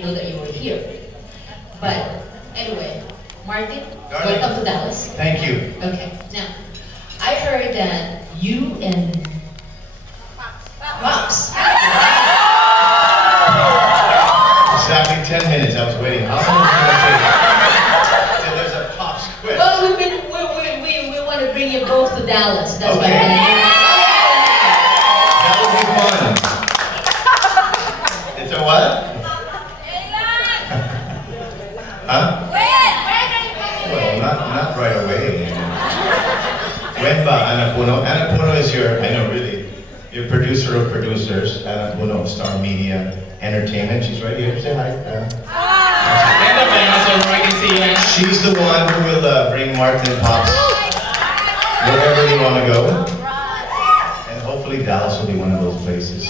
know that you were here. But anyway, Martin, Darling. welcome to Dallas. Thank you. Okay, now, I heard that you and Pops. Exactly 10 minutes. I was waiting. How long was it going to take? Till there's a Pops quiz. Well, we want to bring you both to Dallas. That's Okay. why. That would be fun. It's a what? Huh? Well, not right away. When ba, Ana Puno? Ana Puno is your, I know really, your producer of producers. Ana Puno of Star Media Entertainment. She's right here. Say hi. She's the one who will bring Martin and Pops wherever they want to go. And hopefully Dallas will be one of those places.